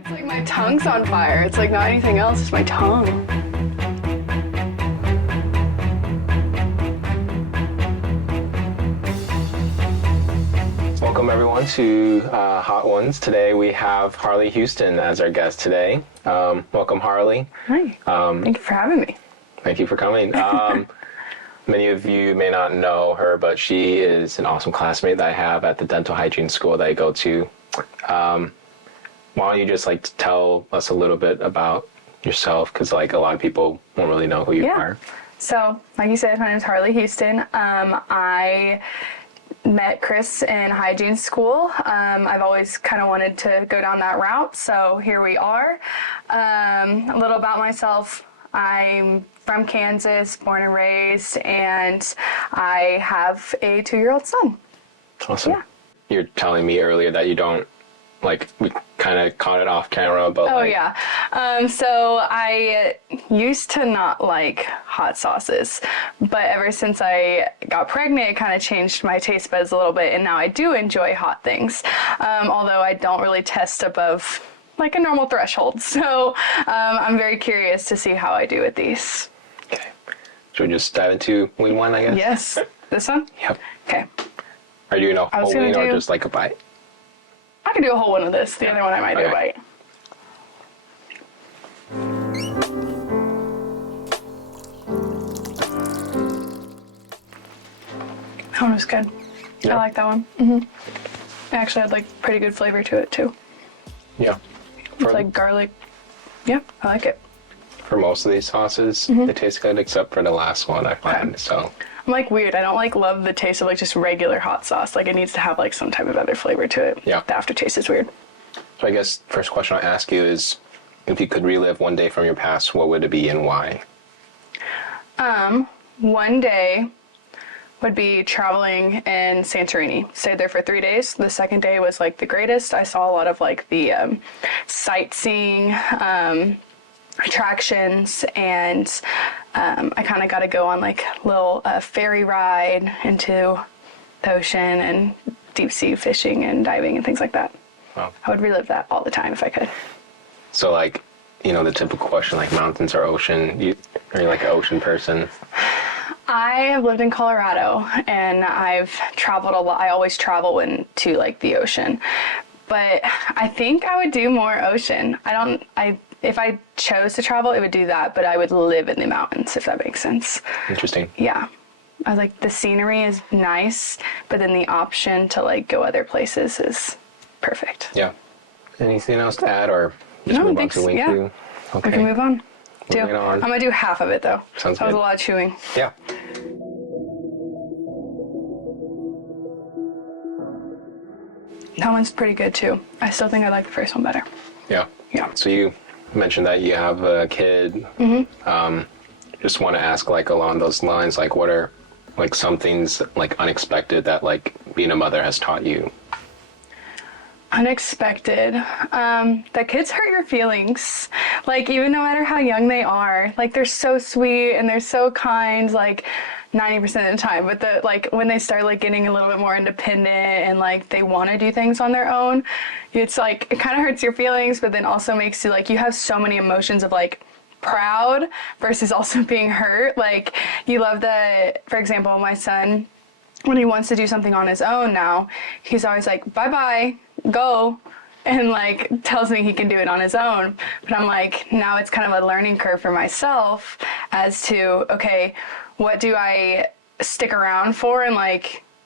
It's like my tongue's on fire. It's like not anything else, it's my tongue. Welcome everyone to Hot Ones. Today we have Harleigh Houston as our guest today. Welcome, Harleigh. Hi. Thank you for having me. Thank you for coming. Many of you may not know her, but she is an awesome classmate that I have at the dental hygiene school that I go to. Why don't you just tell us a little bit about yourself? Because a lot of people won't really know who you are. So, like you said, my name is Harleigh Houston. I met Chris in hygiene school. I've always kind of wanted to go down that route, so here we are. A little about myself. I'm from Kansas, born and raised, and I have a 2-year-old son. Awesome. Yeah. You're telling me earlier that you don't, we kind of caught it off camera, but yeah. So I used to not like hot sauces, but ever since I got pregnant, it kind of changed my taste buds a little bit, and now I do enjoy hot things, although I don't really test above a normal threshold. So I'm very curious to see how I do with these. Okay. Should we just dive into wing one, I guess? Yes. This one? Yep. Okay. Are you doing a whole wing or just a bite? I can do a whole one of this. The other one I might do a bite. That one was good. Yeah. I like that one. Mm-hmm. It actually had pretty good flavor to it too. Yeah. It's like garlic. Yeah, I like it. For most of these sauces, they taste good, except for the last one I find. Okay. So I'm weird. I don't love the taste of just regular hot sauce. It needs to have some type of other flavor to it. Yeah. The aftertaste is weird. So I guess first question I'll ask you is, if you could relive one day from your past, what would it be and why? One day would be traveling in Santorini. Stayed there for 3 days. The second day was the greatest. I saw a lot of the sightseeing, attractions, and I kind of got to go on little ferry ride into the ocean and deep sea fishing and diving and things like that. Wow. I would relive that all the time if I could. So the typical question, mountains or ocean, are you an ocean person? I have lived in Colorado and I've traveled a lot. I always travel to the ocean, but I think I would do more ocean. If I chose to travel, it would do that, but I would live in the mountains, if that makes sense. Interesting. Yeah. I was the scenery is nice, but then the option to go other places is perfect. Yeah. Anything else to add, or just No, move on thanks. to wing Yeah. 2? Okay. We can move on. Moving on. I'm going to do half of it, though. Sounds That was good. a lot of chewing. Yeah. That one's pretty good, too. I still think I like the first one better. Yeah. Yeah. So you mentioned that you have a kid. Just want to ask, along those lines, what are some things unexpected that being a mother has taught you? Unexpected. That kids hurt your feelings. Even no matter how young they are, they're so sweet and they're so kind, 90% of the time. But when they start getting a little bit more independent and they want to do things on their own, it's it kind of hurts your feelings, but then also makes you you have so many emotions of proud versus also being hurt. You love that, for example, my son, when he wants to do something on his own now, he's always bye-bye, go, and tells me he can do it on his own. But I'm now it's kind of a learning curve for myself as to, okay, what do I stick around for and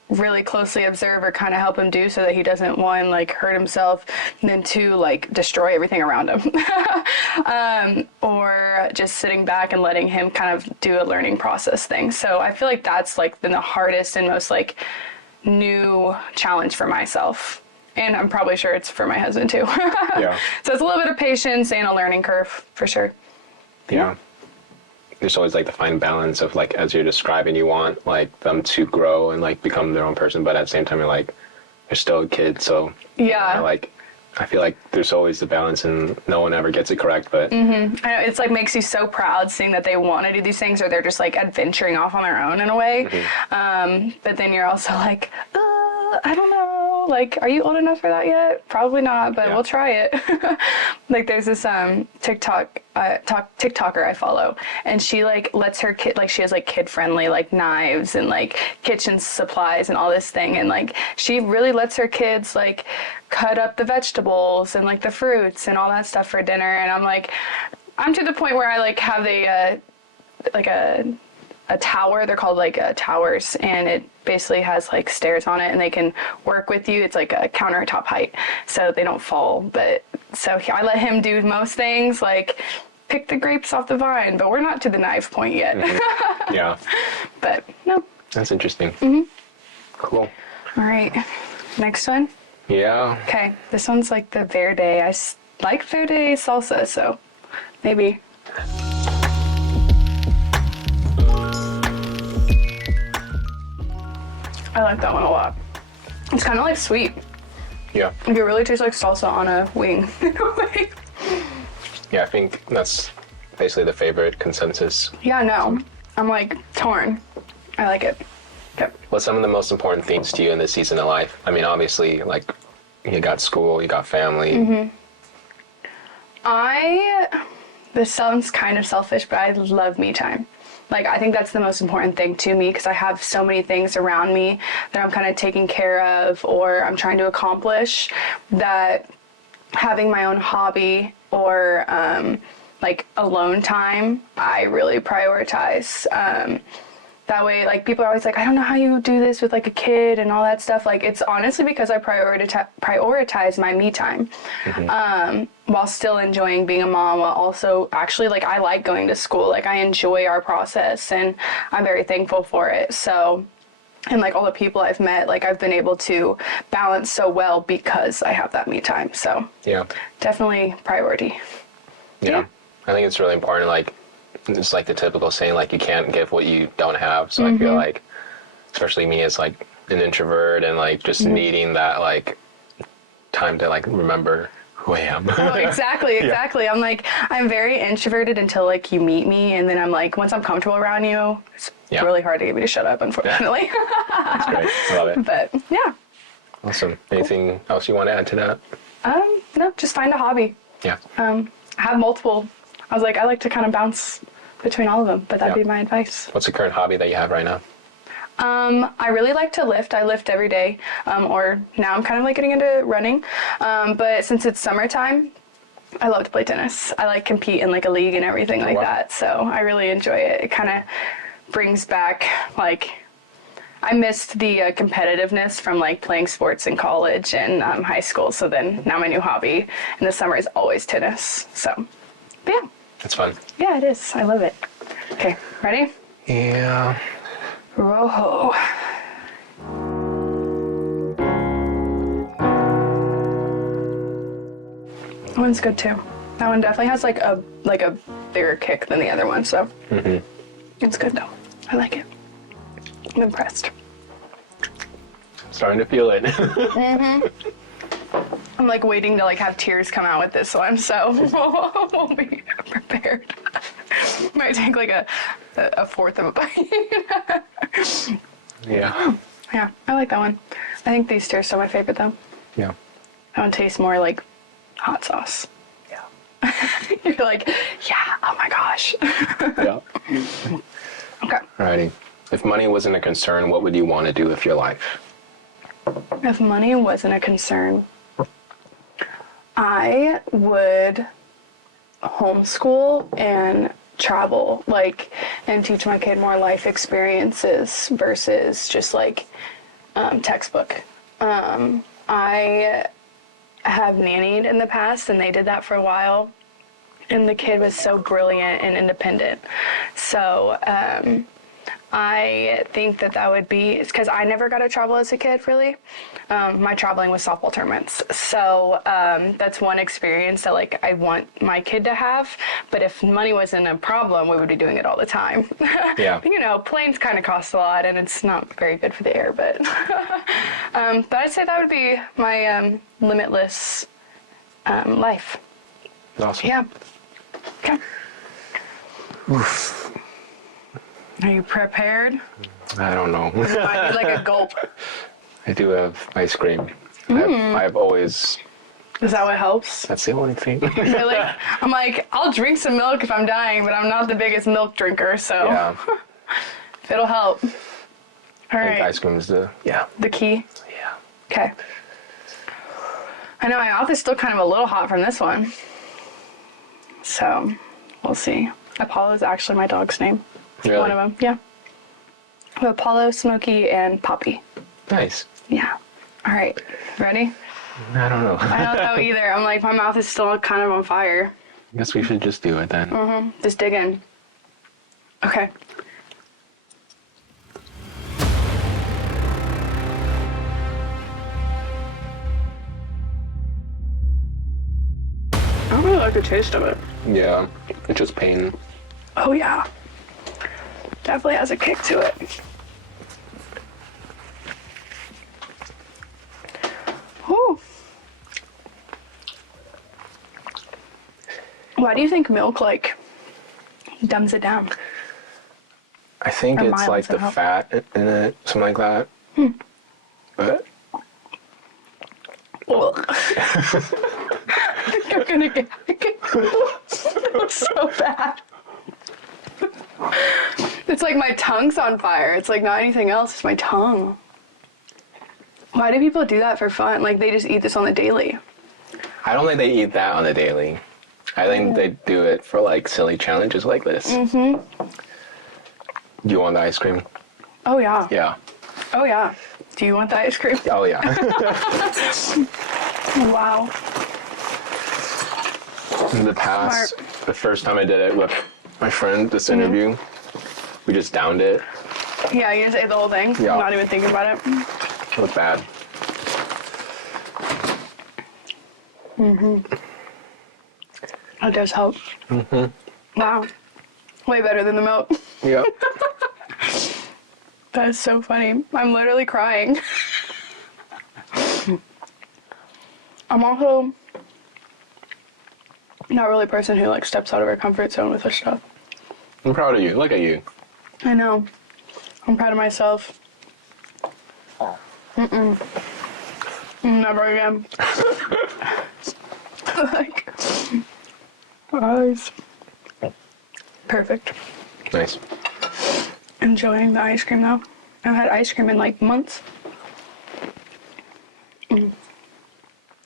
really closely observe or kind of help him do so that he doesn't, one, hurt himself, and then two, destroy everything around him. Or just sitting back and letting him kind of do a learning process thing. So I feel that's been the hardest and most new challenge for myself. And I'm probably sure it's for my husband too. Yeah. So it's a little bit of patience and a learning curve for sure. Yeah. There's always the fine balance of as you're describing, you want them to grow and become their own person, but at the same time you're they're still a kid, so yeah. I feel there's always the balance and no one ever gets it correct, but I know, it's makes you so proud seeing that they want to do these things, or they're just adventuring off on their own in a way. But then you're also I don't know, Like, are you old enough for that yet? Probably not, but Yeah. we'll try it. Like, there's this TikToker I follow, and she like lets her kid, like, she has like kid friendly like knives and like kitchen supplies and all this thing, and like she really lets her kids like cut up the vegetables and like the fruits and all that stuff for dinner. And I'm to the point where I like have a tower. They're called like towers, and it basically has like stairs on it, and they can work with you. It's like a countertop height, so they don't fall. But so I let him do most things, like pick the grapes off the vine, but we're not to the knife point yet. Mm-hmm. Yeah. But no. That's interesting. Mm-hmm. Cool. All right. Next one. Yeah. Okay. This one's like the verde. Like verde salsa, so maybe. I like that one a lot. It's kind of like sweet. Yeah. Like it really tastes like salsa on a wing in a way. Yeah, I think that's basically the favorite consensus. Yeah, no. I'm like torn. I like it. Yep. What's some of the most important things to you in this season of life? I mean, obviously, like, you got school, you got family. Mm-hmm. This sounds kind of selfish, but I love me time. Like, I think that's the most important thing to me, because I have so many things around me that I'm kind of taking care of or I'm trying to accomplish, that having my own hobby or like alone time, I really prioritize. That way, like, people are always like, I don't know how you do this with like a kid and all that stuff. Like, it's honestly because I prioritize my me time. Mm-hmm. While still enjoying being a mom, while also actually, like, I like going to school. Like, I enjoy our process and I'm very thankful for it. So, and like all the people I've met, like, I've been able to balance so well because I have that me time. So Yeah. definitely priority. Yeah. I think it's really important. Like, it's like the typical saying, like, you can't give what you don't have. So I feel like, especially me as like an introvert and like just needing that like time to like remember who I am. Oh, exactly. Yeah. I'm very introverted until like you meet me, and then I'm like, once I'm comfortable around you, it's really hard to get me to shut up, unfortunately. That's great. I love it. But yeah. Awesome. Anything else you want to add to that? No, just find a hobby. Yeah. I have multiple. I like to kind of bounce between all of them, but that'd be my advice. What's the current hobby that you have right now? I really like to lift. I lift every day, or now I'm kind of like getting into running. But since it's summertime, I love to play tennis. I like compete in like a league and everything like that. So I really enjoy it. It kind of brings back like, I missed the competitiveness from like playing sports in college and high school. So then now my new hobby in the summer is always tennis. So, but yeah. It's fun. Yeah, it is. I love it. Okay, ready? Yeah. Rojo. That one's good too. That one definitely has like a bigger kick than the other one, so it's good though. I like it. I'm impressed. Starting to feel it. I'm like waiting to like have tears come out with this one, so we'll be prepared. Might take like a fourth of a bite. Yeah. Yeah, I like that one. I think these two are still my favorite though. Yeah. That one tastes more like hot sauce. Yeah. You're like, yeah, oh my gosh. Yeah. Okay. Alrighty. If money wasn't a concern, what would you want to do with your life? If money wasn't a concern, I would homeschool and travel, like, and teach my kid more life experiences versus just like textbook. I have nannied in the past, and they did that for a while, and the kid was so brilliant and independent. So I think that would be, it's because I never got to travel as a kid, really. My traveling was softball tournaments. So that's one experience that, like, I want my kid to have. But if money wasn't a problem, we would be doing it all the time. Yeah. You know, planes kind of cost a lot, and it's not very good for the air. But, but I'd say that would be my limitless life. Awesome. Yeah. Okay. Oof. Are you prepared? I don't know. I need like a gulp. I do have ice cream. I've always. Is that what helps? That's the only thing. Really? I'm like, I'll drink some milk if I'm dying, but I'm not the biggest milk drinker, so Yeah. it'll help. All I think right. ice cream is the key? Yeah. Okay. I know my mouth is still kind of a little hot from this one. So, we'll see. Apollo is actually my dog's name. Really? One of them, yeah. Apollo, Smokey, and Poppy. Nice. Yeah. All right. Ready? I don't know. I don't know either. I'm like, my mouth is still kind of on fire. I guess we should just do it then. Just dig in. Okay. I don't really like the taste of it. Yeah. It's just pain. Oh yeah. Definitely has a kick to it. Ooh. Why do you think milk like dumbs it down? I think Or it's mild like the somehow. fat in it, something like that. But Ugh. You're gonna get it's so bad. It's like my tongue's on fire. It's like not anything else, it's my tongue. Why do people do that for fun? Like they just eat this on the daily. I don't think they eat that on the daily. I think they do it for like silly challenges like this. Do you want the ice cream? Oh yeah. Yeah. Oh yeah. Do you want the ice cream? Oh yeah. Wow. In the past, the first time I did it with my friend, this interview, we just downed it. Yeah, you just ate the whole thing. Yeah. Not even thinking about it. It was bad. It does help. Wow. Way better than the milk. Yep. That is so funny. I'm literally crying. I'm also not really a person who like steps out of her comfort zone with this stuff. I'm proud of you. Look at you. I know. I'm proud of myself. Never again. Like, eyes. Perfect. Nice. Enjoying the ice cream though. I've had ice cream in like months.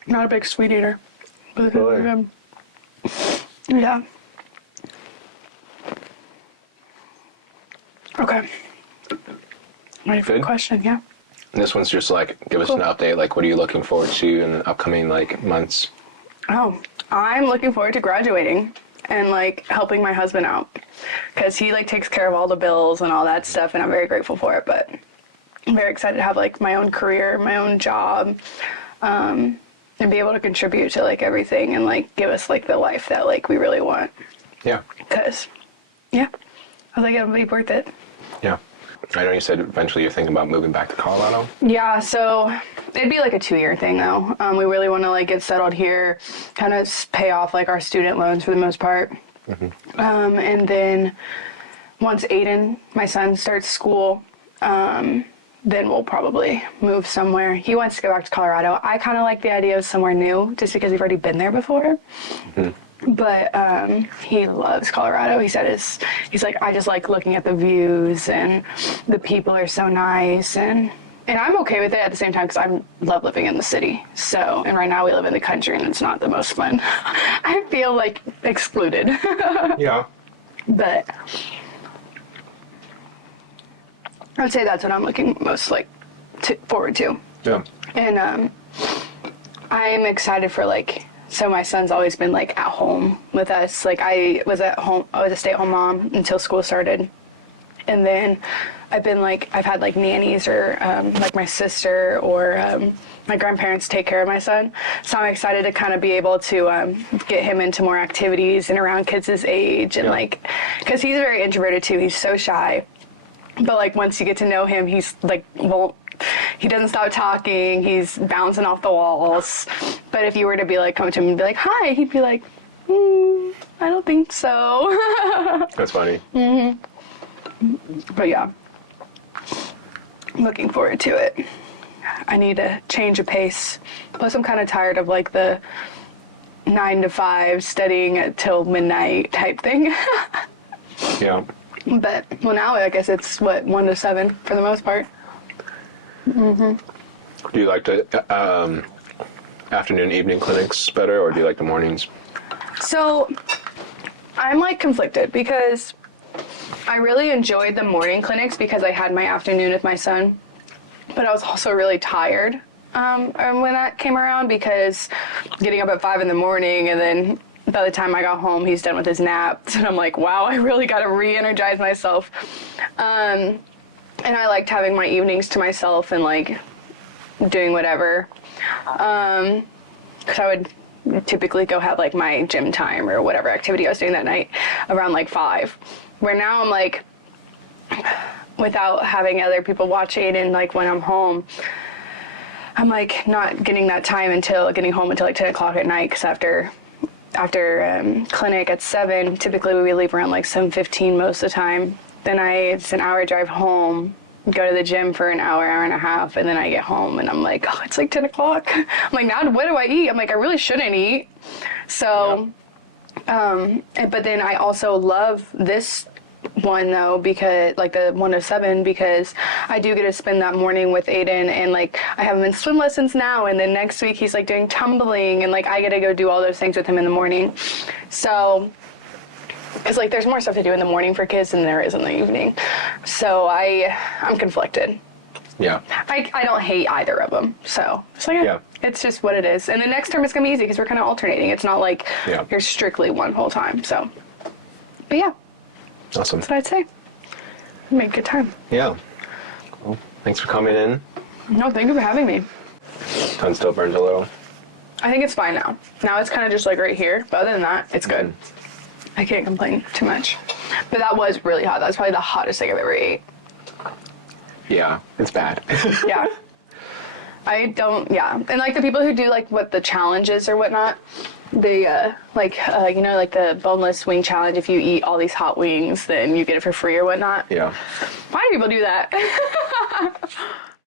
Not a big sweet eater. But it's really good. Yeah. Okay. Ready for the Good? question? Yeah. This one's just like, give us an update. Like, what are you looking forward to in the upcoming like months? Oh, I'm looking forward to graduating and like helping my husband out because he like takes care of all the bills and all that stuff, and I'm very grateful for it. But I'm very excited to have like my own career, my own job, and be able to contribute to like everything and like give us like the life that like we really want. Yeah. Because, yeah, I was like, it'll be worth it. Yeah. I know you said eventually you're thinking about moving back to Colorado. Yeah, so it'd be like a 2-year thing though. We really want to like get settled here, kind of pay off like our student loans for the most part. And then once Aiden, my son, starts school, then we'll probably move somewhere. He wants to go back to Colorado. I kind of like the idea of somewhere new just because we've already been there before. But he loves Colorado. He said he's like, I just like looking at the views and the people are so nice, and I'm okay with it at the same time because I love living in the city. So, and right now we live in the country and it's not the most fun. I feel like excluded. Yeah. But I'd say that's what I'm looking most like forward to. Yeah. And I'm excited for like, so my son's always been like at home with us. Like I was a stay-at-home mom until school started. And then I've had like nannies or like my sister or my grandparents take care of my son. So I'm excited to kind of be able to get him into more activities and around kids his age. And like, cause he's very introverted too. He's so shy. But like once you get to know him, he's like, he doesn't stop talking. He's bouncing off the walls. But if you were to be like, come to him and be like, hi, he'd be like, I don't think so. That's funny. But yeah, looking forward to it. I need a change of pace. Plus, I'm kind of tired of like the 9 to 5 studying till midnight type thing. Yeah. But, well, now I guess it's, 1 to 7 for the most part. Do you like the afternoon, evening clinics better, or do you like the mornings? So, I'm like conflicted because I really enjoyed the morning clinics because I had my afternoon with my son. But I was also really tired when that came around because getting up at 5 in the morning and then by the time I got home, he's done with his naps. And I'm like, wow, I really got to re-energize myself. And I liked having my evenings to myself and like doing whatever. Because I would typically go have like my gym time or whatever activity I was doing that night around like 5. Where now I'm like, without having other people watching and like when I'm home, I'm like not getting that time until getting home until like 10 o'clock at night because after clinic at 7, typically we leave around like 7:15 most of the time. Then it's an hour drive home, go to the gym for an hour, hour and a half, and then I get home and I'm like, oh, it's like 10 o'clock. I'm like, now what do I eat? I'm like, I really shouldn't eat. So, but then I also love this one though because like the 1 to 7 because I do get to spend that morning with Aiden and like I have him in swim lessons now and then next week he's like doing tumbling and like I get to go do all those things with him in the morning. So it's like there's more stuff to do in the morning for kids than there is in the evening. So I'm conflicted. Yeah. I don't hate either of them. So it's like yeah. It's just what it is. And the next term is gonna be easy because we're kind of alternating. It's not like you're strictly one whole time. So, but yeah. Awesome. That's what I'd say. Make a good time. Yeah. Well, thanks for coming in. No, thank you for having me. Tongue still burns a little. I think it's fine now. Now it's kind of just like right here, but other than that, it's good. I can't complain too much. But that was really hot. That was probably the hottest thing I've ever ate. Yeah, it's bad. Yeah. And like the people who do like what the challenges or whatnot, they like the boneless wing challenge. If you eat all these hot wings, then you get it for free or whatnot. Yeah. Why do people do that?